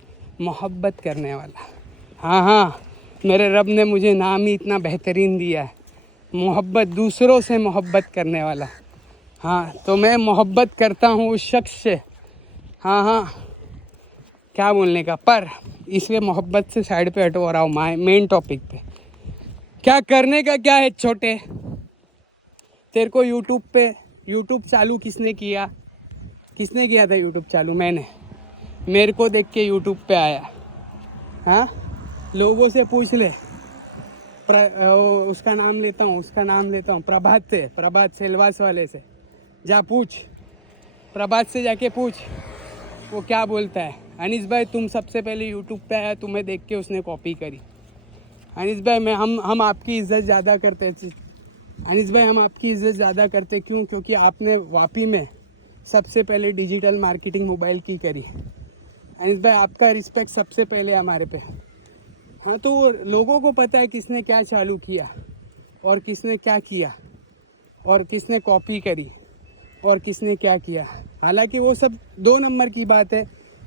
मोहब्बत करने वाला। हाँ, मेरे रब ने मुझे नाम ही इतना बेहतरीन दिया है, मोहब्बत, दूसरों से मोहब्बत करने वाला। हाँ, तो मैं मोहब्बत करता हूँ उस शख्स से। हाँ, क्या बोलने का, पर इसलिए मोहब्बत से साइड पे हटो और आओ मेन टॉपिक पे। क्या करने का क्या है छोटे? तेरे को यूट्यूब चालू किसने किया था यूट्यूब चालू? मैंने। मेरे को देख के यूट्यूब पे आया। हाँ, लोगों से पूछ ले, उसका नाम लेता हूँ प्रभात सेलवास वाले से जा पूछ, प्रभात से जाके पूछ वो क्या बोलता है। अनीस भाई तुम सबसे पहले यूट्यूब पे आया, तुम्हें देख के उसने कॉपी करी। अनीस भाई हम आपकी इज़्ज़त ज़्यादा करते हैं। अनीस भाई हम आपकी इज़्ज़त ज़्यादा करते क्यों? क्योंकि आपने वापी में सबसे पहले डिजिटल मार्केटिंग मोबाइल की करी। अनीस भाई आपका रिस्पेक्ट सबसे पहले हमारे पे। हाँ, तो लोगों को पता है किसने क्या चालू किया और किसने क्या किया और किसने कॉपी करी और किसने क्या किया। हालांकि वो सब 2 नंबर की बात है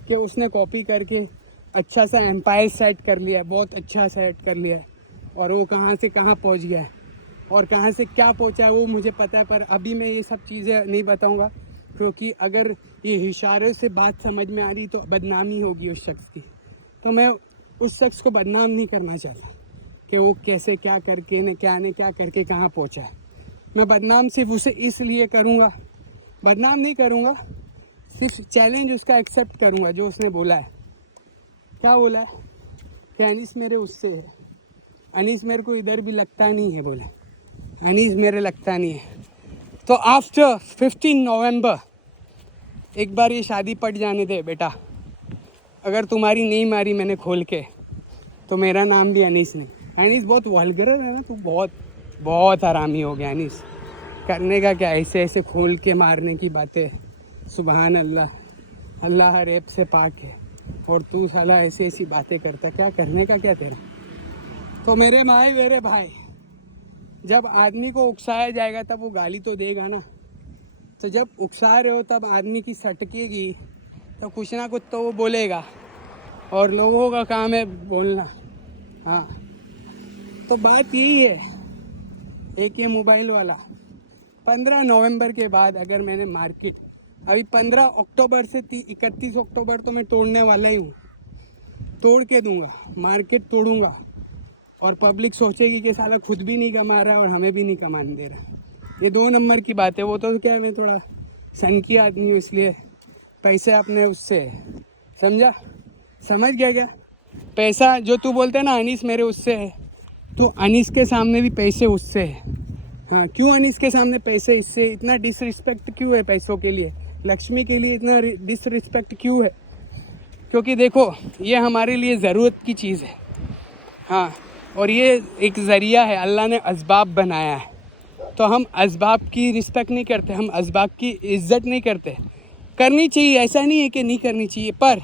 कि उसने कॉपी करके अच्छा सा एम्पायर सेट कर लिया, बहुत अच्छा सेट कर लिया है, और वो कहाँ से कहाँ पहुँच गया है और कहाँ से क्या पहुँचा है वो मुझे पता है। पर अभी मैं ये सब चीज़ें नहीं बताऊँगा, क्योंकि अगर ये इशारे से बात समझ में आ रही तो बदनामी होगी उस शख्स की। तो मैं उस शख्स को बदनाम नहीं करना चाहता कि वो कैसे क्या करके क्या करके कहाँ पहुँचा है। मैं बदनाम सिर्फ उसे इसलिए करूँगा, बदनाम नहीं करूँगा, सिर्फ चैलेंज उसका एक्सेप्ट करूँगा जो उसने बोला है। क्या बोला है कि अनीस मेरे उससे है, अनीस मेरे को इधर भी लगता नहीं है, बोले अनीस मेरे लगता नहीं है। तो आफ्टर 15 नवंबर एक बार ये शादी पट जाने दे बेटा। अगर तुम्हारी नहीं मारी मैंने खोल के तो मेरा नाम भी अनीस नहीं। अनीस बहुत वल्गर है ना, तू बहुत हरामी हो गया अनीस। करने का क्या, ऐसे खोल के मारने की बातें। सुबहान अल्लाह, अल्लाह रेप से पाक है, और तू साला ऐसी बातें करता। क्या करने का क्या तेरा? तो मेरे भाई, जब आदमी को उकसाया जाएगा तब वो गाली तो देगा ना। तो जब उकसा रहे हो तब आदमी की सटकेगी तो कुछ ना कुछ तो वो बोलेगा, और लोगों का काम है बोलना। हाँ, तो बात यही है। एक ये मोबाइल वाला 15 नवंबर के बाद अगर मैंने मार्केट, अभी 15 अक्टूबर से 31 अक्टूबर तो मैं तोड़ने वाला ही हूँ, तोड़ के दूंगा, मार्केट तोड़ूंगा। और पब्लिक सोचेगी कि साला खुद भी नहीं कमा रहा है और हमें भी नहीं कमाने दे रहा। ये 2 नंबर की बात है। वो तो क्या है, मैं थोड़ा सन की आदमी हूँ इसलिए पैसे अपने उससे है, समझा? समझ गया क्या? पैसा जो तू बोलते है ना अनीस मेरे उससे है, तो अनीस के सामने भी पैसे उससे है। हाँ, क्यों अनीस के सामने पैसे इससे? इतना डिसरिस्पेक्ट क्यों है पैसों के लिए? लक्ष्मी के लिए इतना डिसरिस्पेक्ट क्यों है? क्योंकि देखो ये हमारे लिए ज़रूरत की चीज़ है। हाँ, और ये एक ज़रिया है, अल्लाह ने असबाब बनाया है, तो हम असबाब की रिस्पेक्ट नहीं करते, हम असबाब की इज़्ज़त नहीं करते। करनी चाहिए, ऐसा नहीं है कि नहीं करनी चाहिए, पर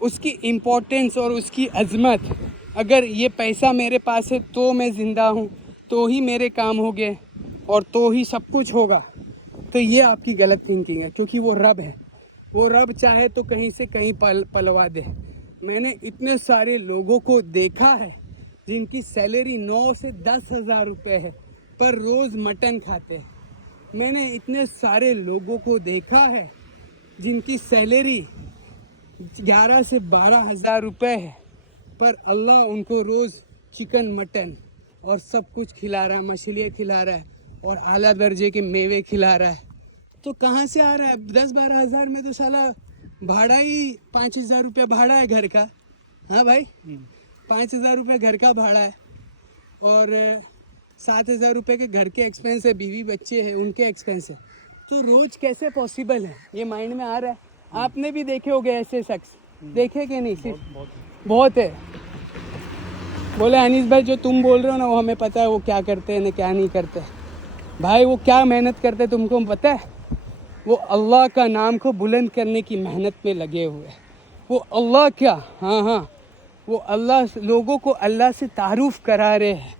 उसकी इम्पोर्टेंस और उसकी अज़मत, अगर ये पैसा मेरे पास है तो मैं ज़िंदा हूँ, तो ही मेरे काम हो गए और तो ही सब कुछ होगा, तो ये आपकी गलत थिंकिंग है। क्योंकि वो रब है, वो रब चाहे तो कहीं से कहीं पलवा दे। मैंने इतने सारे लोगों को देखा है जिनकी सैलरी 9 से 10 हज़ार रुपये है पर रोज़ मटन खाते हैं। मैंने इतने सारे लोगों को देखा है जिनकी सैलरी 11 से 12 हज़ार रुपये है पर अल्लाह उनको रोज़ चिकन मटन और सब कुछ खिला रहा है, मछलियाँ खिला रहा है और आला दर्जे के मेवे खिला रहा है। तो कहाँ से आ रहा है? 10-12 हज़ार में तो साला भाड़ा ही 5,000 रुपये भाड़ा है घर का। हाँ भाई, 5,000 रुपये घर का भाड़ा है और 7,000 रुपये के घर के एक्सपेंस है, बीवी बच्चे हैं उनके एक्सपेंस है। तो रोज़ कैसे पॉसिबल है? ये माइंड में आ रहा है। आपने भी देखे होंगे ऐसे शख्स, देखे कि नहीं? सिर्फ बहुत है। बोले अनीस भाई जो तुम बोल रहे हो ना वो हमें पता है, वो क्या करते हैं ना क्या नहीं करते। भाई वो क्या मेहनत करते तुमको पता है? वो अल्लाह का नाम को बुलंद करने की मेहनत में लगे हुए हैं। वो अल्लाह क्या, हाँ, वो अल्लाह, लोगों को अल्लाह से तारुफ करा रहे हैं।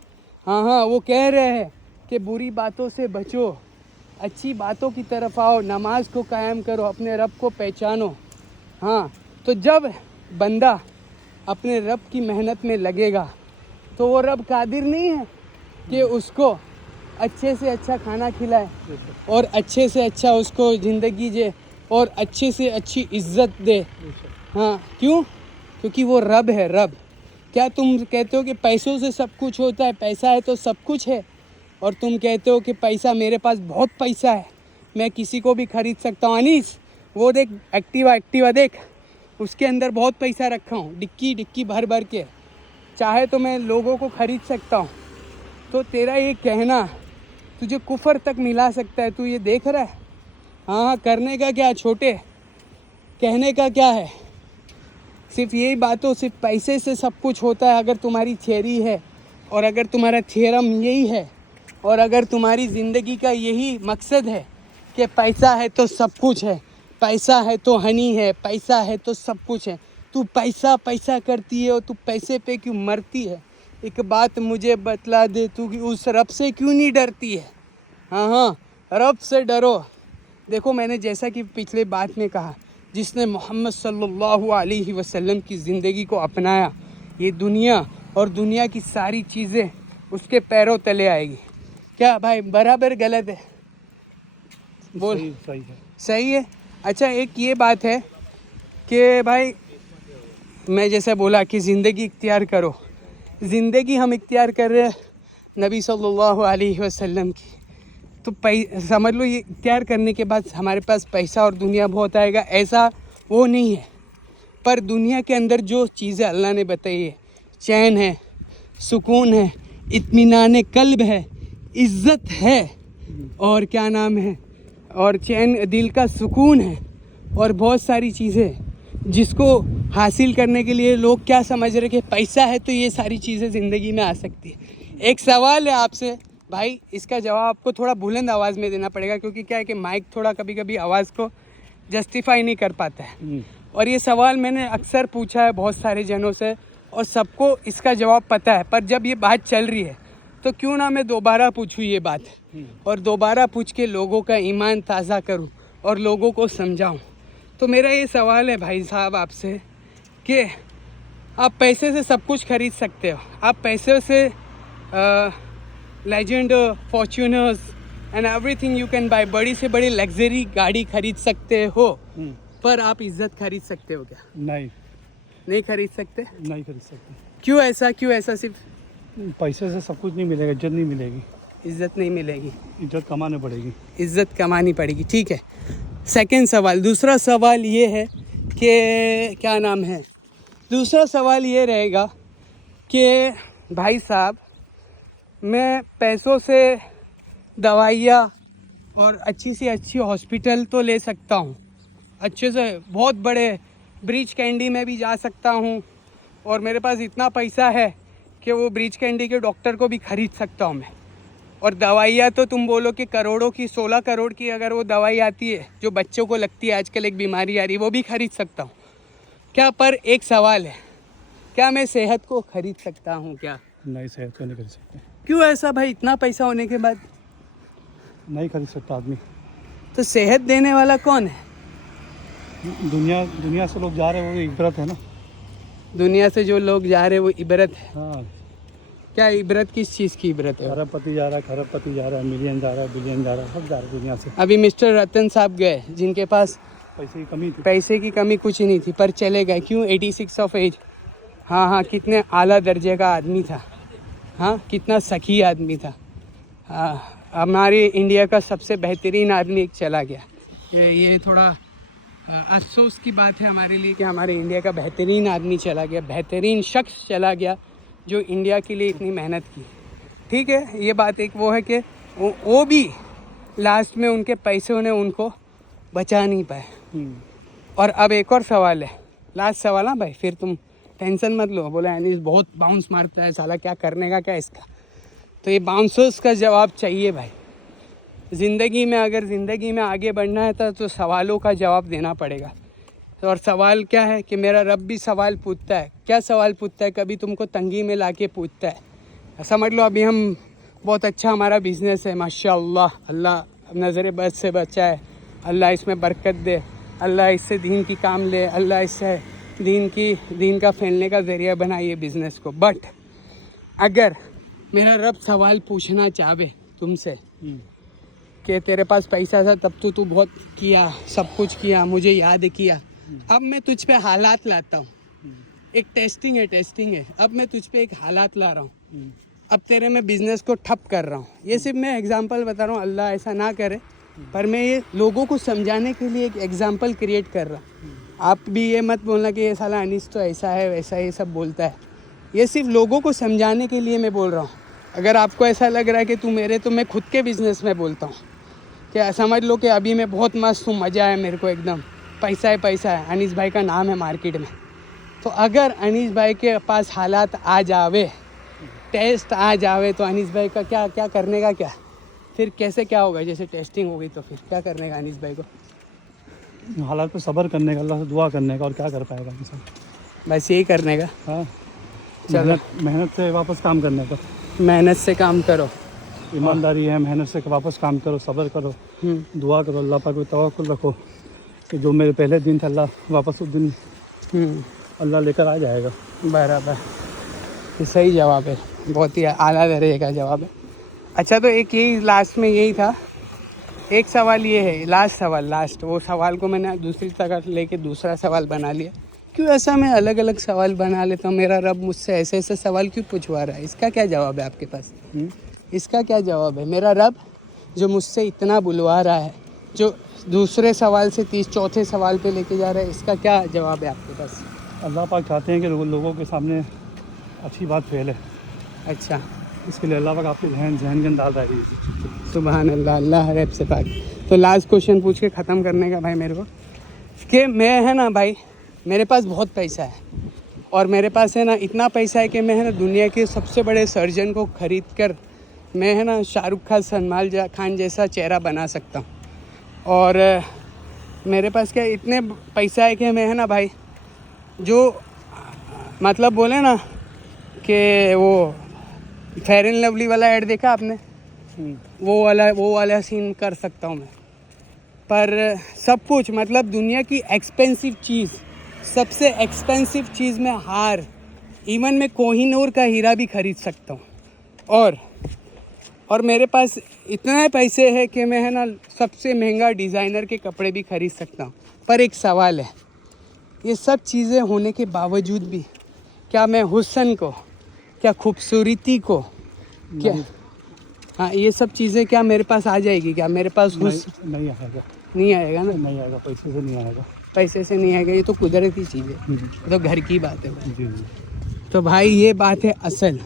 हाँ, वो कह रहे हैं कि बुरी बातों से बचो, अच्छी बातों की तरफ आओ, नमाज को कायम करो, अपने रब को पहचानो। हाँ, तो जब बंदा अपने रब की मेहनत में लगेगा तो वो रब कादिर नहीं है कि उसको अच्छे से अच्छा खाना खिलाए और अच्छे से अच्छा उसको ज़िंदगी दे और अच्छे से अच्छी इज़्ज़त दे। हाँ, क्यों? क्योंकि वो रब है, रब। क्या तुम कहते हो कि पैसों से सब कुछ होता है? पैसा है तो सब कुछ है। और तुम कहते हो कि पैसा, मेरे पास बहुत पैसा है, मैं किसी को भी ख़रीद सकता हूँ। अनीस वो देख एक्टिवा देख, उसके अंदर बहुत पैसा रखा हूँ, डिक्की भर भर के, चाहे तो मैं लोगों को ख़रीद सकता हूँ। तो तेरा ये कहना तुझे कुफर तक मिला सकता है, तू ये देख रहा है? हाँ, करने का क्या छोटे, कहने का क्या है? सिर्फ यही बातों, सिर्फ पैसे से सब कुछ होता है अगर तुम्हारी थियरी है और अगर तुम्हारा थियरम यही है और अगर तुम्हारी ज़िंदगी का यही मकसद है कि पैसा है तो सब कुछ है, पैसा है तो हनी है, पैसा है तो सब कुछ है, तू पैसा करती है और तू पैसे पे क्यों मरती है? एक बात मुझे बतला दे, तू उस रब से क्यों नहीं डरती है? हाँ, रब से डरो। देखो मैंने जैसा कि पिछले बात में कहा, जिसने मोहम्मद सल्लल्लाहु अलैहि वसल्लम की ज़िंदगी को अपनाया, ये दुनिया और दुनिया की सारी चीज़ें उसके पैरों तले आएगी। क्या भाई, बराबर गलत है? बोल। सही है, सही है। अच्छा, एक ये बात है कि भाई मैं जैसा बोला कि ज़िंदगी इख्तियार करो, ज़िंदगी हम इख्तियार कर रहे हैं नबी सल्लल्लाहु अलैहि वसल्लम की, तो समझ लो ये इख्तियार करने के बाद हमारे पास पैसा और दुनिया बहुत आएगा, ऐसा वो नहीं है। पर दुनिया के अंदर जो चीज़ें अल्लाह ने बताई है, चैन है, सुकून है, इत्मीनान कल्ब है, इज़्ज़त है और क्या नाम है, और चैन दिल का सुकून है और बहुत सारी चीज़ें जिसको हासिल करने के लिए लोग क्या समझ रहे कि पैसा है तो ये सारी चीज़ें ज़िंदगी में आ सकती है। एक सवाल है आपसे भाई, इसका जवाब आपको थोड़ा बुलंद आवाज़ में देना पड़ेगा क्योंकि क्या है कि माइक थोड़ा कभी कभी आवाज़ को जस्टिफाई नहीं कर पाता है। और ये सवाल मैंने अक्सर पूछा है बहुत सारे जनों से और सबको इसका जवाब पता है, पर जब ये बात चल रही है तो क्यों ना मैं दोबारा पूछूँ ये बात और दोबारा पूछ के लोगों का ईमान ताज़ा करूँ और लोगों को समझाऊँ। तो मेरा ये सवाल है भाई साहब आपसे कि आप पैसे से सब कुछ खरीद सकते हो, आप पैसे से legend, Fortuners and everything you can buy, बड़ी से बड़ी लग्जरी गाड़ी खरीद सकते हो, पर आप इज्जत खरीद सकते हो क्या? नहीं खरीद सकते। नहीं खरीद सकते। क्यों ऐसा? सिर्फ पैसे से सब कुछ नहीं मिलेगा, इज्जत नहीं मिलेगी, इज्जत नहीं मिलेगी, इज्जत कमाने पड़ेगी। इज्जत कमानी पड़ेगी, ठीक है। सेकंड सवाल, दूसरा सवाल ये है कि क्या नाम है, दूसरा सवाल ये रहेगा कि भाई साहब मैं पैसों से दवाइयाँ और अच्छी से अच्छी हॉस्पिटल तो ले सकता हूँ, अच्छे से बहुत बड़े ब्रीच कैंडी में भी जा सकता हूँ, और मेरे पास इतना पैसा है कि वो ब्रीच कैंडी के डॉक्टर को भी ख़रीद सकता हूँ मैं। और दवाइयाँ तो तुम बोलो कि करोड़ों की, 16 करोड़ की अगर वो दवाई आती है जो बच्चों को लगती है, आजकल एक बीमारी आ रही है, वो भी ख़रीद सकता हूँ क्या? पर एक सवाल है, क्या मैं सेहत को ख़रीद सकता हूँ क्या? नहीं, सेहत को नहीं खरीद सकते। क्यों ऐसा भाई, इतना पैसा होने के बाद नहीं खरीद सकता आदमी। तो सेहत देने वाला कौन है? दुनिया से लोग जा रहे हैं, वो इबरत है ना। दुनिया से जो लोग जा रहे हैं वो इबरत है। हाँ, क्या इबरत, किस चीज़ की इबरत है? खरबपति जा रहा है, खरबपति जा रहा है, मिलियन जा रहा है, बिलियन जा रहा है, सब जा रहे हैं दुनिया से। अभी मिस्टर रतन साहब गए जिनके पास पैसे की कमी थी। पैसे की कमी कुछ नहीं थी, पर चले गए क्यों? 86 ऑफ एज। हाँ हाँ, कितने आला दर्जे का आदमी था, हाँ कितना सखी आदमी था। हाँ, हमारे इंडिया का सबसे बेहतरीन आदमी एक चला गया। ये थोड़ा अफसोस की बात है हमारे लिए कि हमारे इंडिया का बेहतरीन आदमी चला गया, बेहतरीन शख्स चला गया जो इंडिया के लिए इतनी मेहनत की। ठीक है, ये बात एक वो है कि वो भी लास्ट में उनके पैसों ने उनको बचा नहीं पाए। और अब एक और सवाल है, लास्ट सवाल। हाँ भाई, फिर तुम टेंशन मत लो। बोला अनीस बहुत बाउंस मारता है साला, क्या करने का क्या इसका? तो ये बाउंसर्स का जवाब चाहिए भाई। ज़िंदगी में अगर ज़िंदगी में आगे बढ़ना है तो सवालों का जवाब देना पड़ेगा। और सवाल क्या है कि मेरा रब भी सवाल पूछता है। क्या सवाल पूछता है? कभी तुमको तंगी में लाके पूछता है। समझ लो अभी हम बहुत अच्छा हमारा बिज़नेस है, माशाअल्लाह, अल्लाह नज़र बद से बचाए, अल्लाह इसमें बरकत दे, अल्लाह इससे दीन की काम ले, अल्लाह इससे दीन का फैलने का ज़रिया बनाइए बिज़नेस को। बट अगर मेरा रब सवाल पूछना चाहे तुमसे कि तेरे पास पैसा था तब तो तू बहुत किया, सब कुछ किया, मुझे याद किया, अब मैं तुझ पे हालात लाता हूँ। एक टेस्टिंग है, अब मैं तुझ पे एक हालात ला रहा हूँ, अब तेरे में बिज़नेस को ठप कर रहा हूँ। ये सिर्फ मैं एग्जांपल बता रहा हूँ, अल्लाह ऐसा ना करे, पर मैं ये लोगों को समझाने के लिए एक एग्जांपल क्रिएट कर रहा हूँ। आप भी ये मत बोलना कि ये साला अनीस तो ऐसा है वैसा है, ये सब बोलता है। ये सिर्फ लोगों को समझाने के लिए मैं बोल रहा हूँ। अगर आपको ऐसा लग रहा है कि तू मेरे, तो मैं खुद के बिज़नेस में बोलता हूँ कि समझ लो कि अभी मैं बहुत मस्त हूँ, मज़ा है मेरे को एकदम, पैसा है, अनीस भाई का नाम है मार्केट में। तो अगर अनीस भाई के पास हालात आ जावे, टेस्ट आ जावे, तो अनीस भाई का क्या करने का क्या? फिर कैसे क्या होगा? जैसे टेस्टिंग होगी तो फिर क्या करने का अनीस भाई को? हालात पे सब्र करने का, अल्लाह से दुआ करने का, और क्या कर पाएगा इंसान? बस यही करने का। हाँ, चलो, मेहनत से वापस काम करने का। मेहनत से काम करो, ईमानदारी है, मेहनत से वापस काम करो, सब्र करो, दुआ करो, अल्लाह पाक पे तवक्कुल रखो कि जो मेरे पहले दिन था अल्लाह वापस उस दिन अल्लाह लेकर आ जाएगा। बराबर, ये सही जवाब है, बहुत ही आला दर्जे का जवाब है। अच्छा, तो एक यही लास्ट में यही था, एक सवाल ये है, लास्ट वो सवाल को मैंने दूसरी तरफ लेके दूसरा सवाल बना लिया। क्यों ऐसा मैं अलग अलग सवाल बना लेता हूँ? मेरा रब मुझसे ऐसे ऐसे सवाल क्यों पूछवा रहा है? इसका क्या जवाब है आपके पास? इसका क्या जवाब है? मेरा रब जो मुझसे इतना बुलवा रहा है, जो दूसरे सवाल से चौथे सवाल पे लेके जा रहा है, इसका क्या जवाब है आपके पास? अल्लाह पाक चाहते हैं कि लोगों के सामने अच्छी बात फैले। अच्छा, इसके लिए अल्लाह पाक आपके जहन के अंदर डाल रहा है। सुभान अल्लाह, अल्लाह रब से पाक। तो लास्ट क्वेश्चन पूछ के ख़त्म करने का भाई मेरे को, कि मैं है ना भाई, मेरे पास बहुत पैसा है, और मेरे पास है ना इतना पैसा है कि मैं है ना दुनिया के सबसे बड़े सर्जन को ख़रीद कर मैं है ना शाहरुख खान, सलमान खान जैसा चेहरा बना सकता हूँ। और मेरे पास क्या इतने पैसा है कि मैं है ना भाई, जो मतलब बोले ना कि वो फेयर एंड लवली वाला ऐड देखा आपने, वो वाला सीन कर सकता हूँ मैं। पर सब कुछ मतलब दुनिया की एक्सपेंसिव चीज़, सबसे एक्सपेंसिव चीज़ में हार, इवन मैं कोहिनूर का हीरा भी ख़रीद सकता हूँ। और मेरे पास इतने पैसे है कि मैं है ना सबसे महंगा डिज़ाइनर के कपड़े भी ख़रीद सकता हूँ। पर एक सवाल है, ये सब चीज़ें होने के बावजूद भी क्या मैं हुस्न को, क्या खूबसूरती को, क्या हाँ ये सब चीज़ें क्या मेरे पास आ जाएगी क्या? मेरे पास नहीं आएगा, नहीं आएगा ना, नहीं आएगा, पैसे से नहीं आएगा, पैसे से नहीं आएगा, ये तो कुदरती चीज़ है, तो घर की बात है भाई। जी जी। तो भाई ये बात है असल।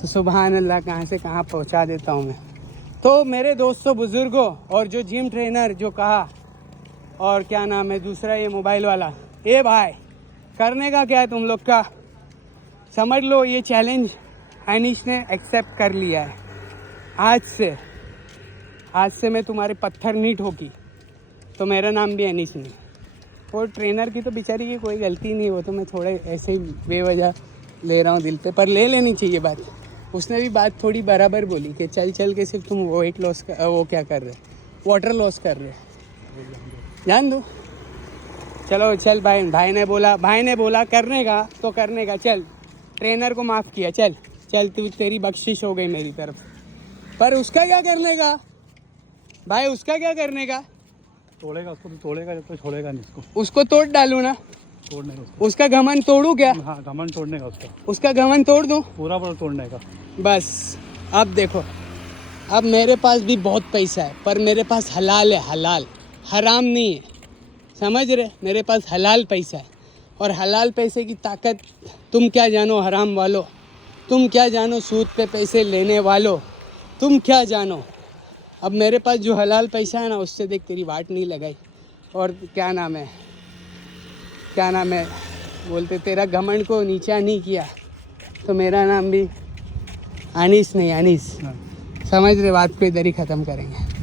तो सुभान अल्लाह, कहाँ से कहाँ पहुँचा देता हूँ मैं। तो मेरे दोस्तों बुज़ुर्गों और जो जिम ट्रेनर जो कहा, और क्या नाम है दूसरा ये मोबाइल वाला, ए भाई करने का क्या है तुम लोग का? समझ लो ये चैलेंज अनीश ने एक्सेप्ट कर लिया है। आज से मैं तुम्हारे पत्थर नहीं ठोकी तो मेरा नाम भी अनीश नहीं। वो ट्रेनर की तो बेचारी की कोई गलती नहीं, वो तो मैं थोड़े ऐसे ही बेवजह ले रहा हूँ दिल पे, पर ले लेनी चाहिए बात। उसने भी बात थोड़ी बराबर बोली कि चल चल के सिर्फ तुम वेट लॉस कर, वो क्या कर रहे, वाटर लॉस कर रहे, जान दो। चलो चल भाई ने बोला करने का तो करने का, चल ट्रेनर को माफ़ किया, चल चल तू, तेरी बख्शिश हो गई मेरी तरफ। पर उसका क्या करने का भाई, उसका क्या करने का? तोड़ेगा उसको तो तोड़ेगा, जब तो छोड़ेगा नहीं उसको। उसको तोड़ डालूं ना, तोड़ने का उसको। उसका घमंड तोड़ू क्या? हाँ घमंड तोड़ने का उसका घमंड तोड़ दूं पूरा तोड़ने का। बस। अब देखो, अब मेरे पास भी बहुत पैसा है, पर मेरे पास हलाल है, हलाल, हराम नहीं है, समझ रहे? मेरे पास हलाल पैसा है, और हलाल पैसे की ताकत तुम क्या जानो हराम वालों, तुम क्या जानो सूद पे पैसे लेने वालों, तुम क्या जानो। अब मेरे पास जो हलाल पैसा है ना, उससे देख तेरी वाट नहीं लगाई, और क्या नाम है बोलते, तेरा घमंड को नीचा नहीं किया, तो मेरा नाम भी अनीस नहीं, अनीस। समझ रहे? बात को इधर ही ख़त्म करेंगे।